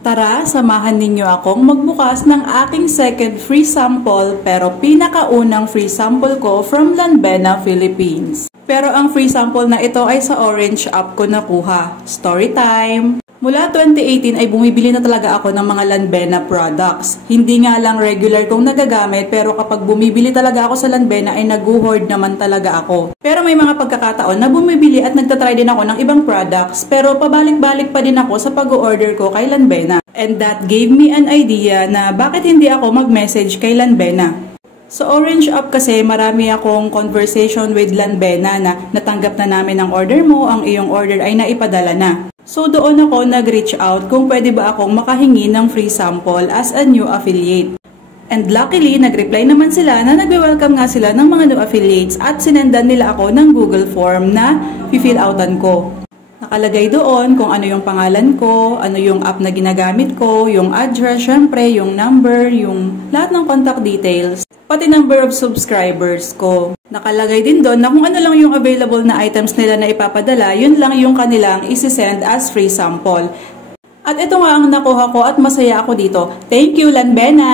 Tara, samahan ninyo akong magbukas ng aking second free sample pero pinakaunang free sample ko from Lanbena, Philippines. Pero ang free sample na ito ay sa Orange app ko nakuha. Story time! Mula 2018 ay bumibili na talaga ako ng mga Lanbena products. Hindi nga lang regular kong nagagamit pero kapag bumibili talaga ako sa Lanbena ay nag-hoard naman talaga ako. Pero may mga pagkakataon na bumibili at nagtatry din ako ng ibang products pero pabalik-balik pa din ako sa pag-order ko kay Lanbena. And that gave me an idea na bakit hindi ako mag-message kay Lanbena. Sa Orange app kasi marami akong conversation with Lanbena na natanggap na namin ang order mo, ang iyong order ay naipadala na. So doon ako nag-reach out kung pwede ba akong makahingi ng free sample as a new affiliate. And luckily, nag-reply naman sila na nag-welcome nga sila ng mga new affiliates at sinendan nila ako ng Google form na fill outan ko. Nakalagay doon kung ano yung pangalan ko, ano yung app na ginagamit ko, yung address, syempre, yung number, yung lahat ng contact details, pati number of subscribers ko. Nakalagay din doon na kung ano lang yung available na items nila na ipapadala, yun lang yung kanilang isi-send as free sample. At ito nga ang nakuha ko at masaya ako dito. Thank you, Lanbena!